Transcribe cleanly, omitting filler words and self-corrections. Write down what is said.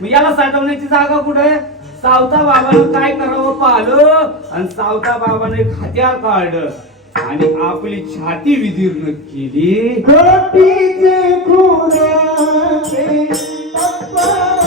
मग याला साठवण्याची जागा कुठे? सावता बाबानं काय करावं पाहिलं आणि सावता बाबाने एक हत्यार काढलं आणि आपली छाती विदीर्ण केली. गोपीचे खुराचे पप्पा